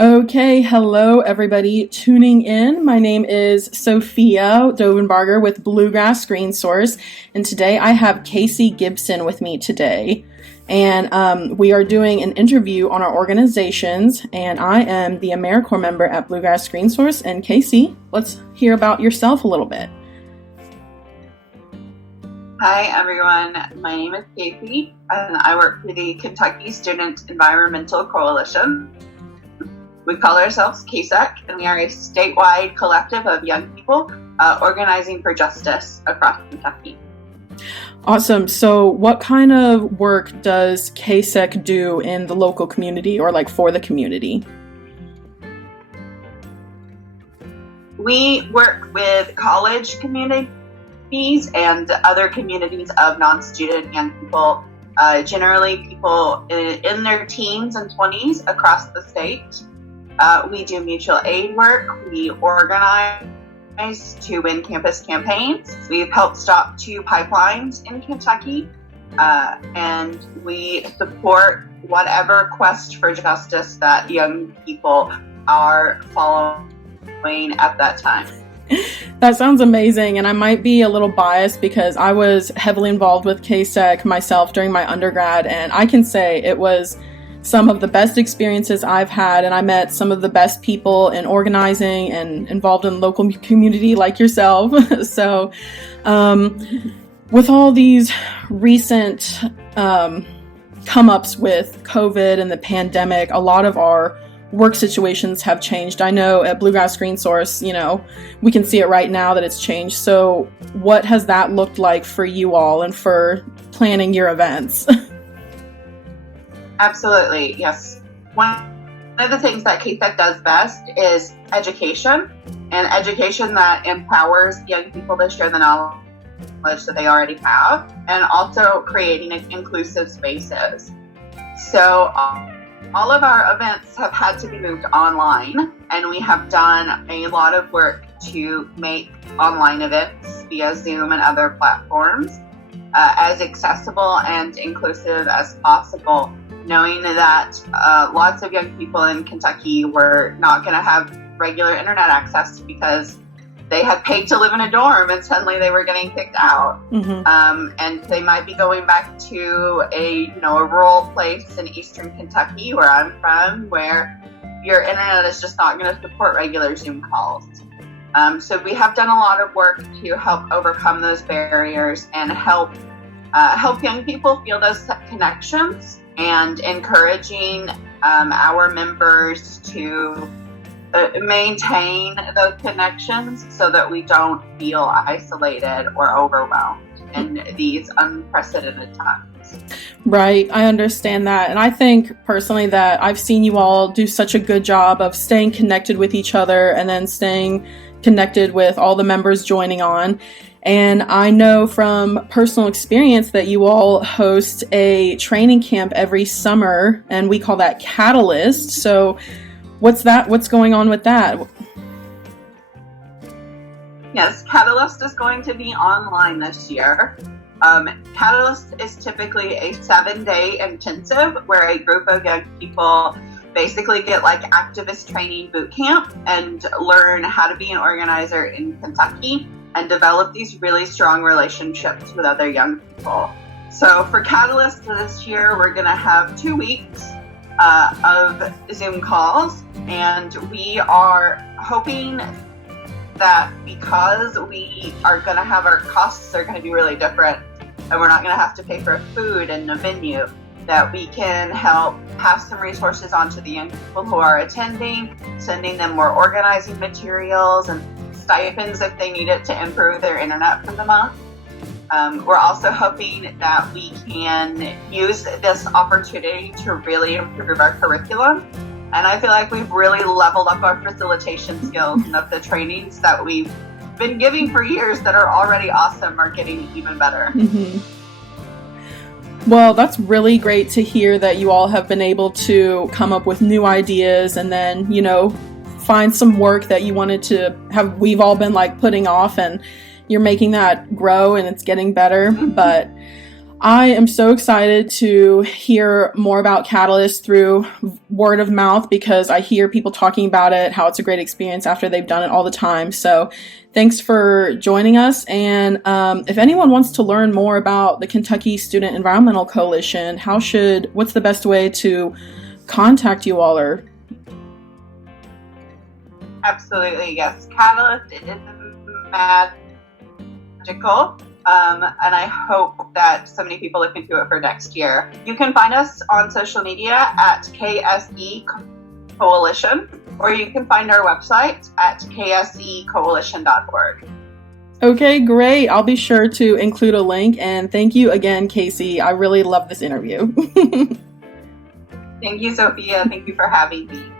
Okay, hello everybody tuning in. My name is Sophia Dovenbarger with Bluegrass Screen Source, and today I have Casey Gibson with me today. And we are doing an interview on our organizations, and I am the AmeriCorps member at Bluegrass Screen Source. And Casey, let's hear about yourself a little bit. Hi everyone, my name is Casey, and I work for the Kentucky Student Environmental Coalition. We call ourselves KSEC, and we are a statewide collective of young people organizing for justice across Kentucky. Awesome. So what kind of work does KSEC do in the local community or like for the community? We work with college communities and other communities of non-student young people, generally people in their teens and 20s across the state. We do mutual aid work. We organize to win campus campaigns. We've helped stop 2 pipelines in Kentucky, and we support whatever quest for justice that young people are following at that time. That sounds amazing, and I might be a little biased because I was heavily involved with KSEC myself during my undergrad, and I can say it was some of the best experiences I've had, and I met some of the best people in organizing and involved in the local community like yourself. So with all these recent come-ups with COVID and the pandemic, a lot of our work situations have changed. I know at Bluegrass Screen Source, we can see it right now that it's changed. So what has that looked like for you all and for planning your events? Absolutely, yes. One of the things that KSEC does best is education, and education that empowers young people to share the knowledge that they already have, and also creating inclusive spaces. So all of our events have had to be moved online, and we have done a lot of work to make online events via Zoom and other platforms as accessible and inclusive as possible, knowing that lots of young people in Kentucky were not going to have regular internet access because they had paid to live in a dorm and suddenly they were getting kicked out. Mm-hmm. And they might be going back to a rural place in eastern Kentucky, where I'm from, where your internet is just not going to support regular Zoom calls. So we have done a lot of work to help overcome those barriers and help young people feel those connections, and encouraging our members to maintain those connections so that we don't feel isolated or overwhelmed in these unprecedented times. Right, I understand that. And I think personally that I've seen you all do such a good job of staying connected with each other and then staying connected with all the members joining on. And I know from personal experience that you all host a training camp every summer, and we call that Catalyst. So what's going on with that? Yes, Catalyst is going to be online this year. Catalyst is typically a 7-day intensive where a group of young people basically get like activist training boot camp and learn how to be an organizer in Kentucky and develop these really strong relationships with other young people. So for Catalyst this year, we're going to have 2 weeks of Zoom calls, and we are hoping that because we are going to have our costs are going to be really different, and we're not going to have to pay for food and a venue, that we can help pass some resources on to the young people who are attending, sending them more organizing materials and stipends if they need it to improve their internet for the month. We're also hoping that we can use this opportunity to really improve our curriculum. And I feel like we've really leveled up our facilitation skills, and that the trainings that we've been giving for years that are already awesome are getting even better. Mm-hmm. Well, that's really great to hear that you all have been able to come up with new ideas and then, find some work that you wanted to have, we've all been like putting off, and you're making that grow and it's getting better. Mm-hmm. But I am so excited to hear more about Catalyst through word of mouth because I hear people talking about it, how it's a great experience after they've done it all the time. So thanks for joining us. And if anyone wants to learn more about the Kentucky Student Environmental Coalition, what's the best way to contact you all? Or Absolutely, yes. Catalyst is magical. And I hope that so many people look into it for next year. You can find us on social media at KSE Coalition, or you can find our website at ksecoalition.org. Okay, great. I'll be sure to include a link. And thank you again, Casey. I really love this interview. Thank you, Sophia. Thank you for having me.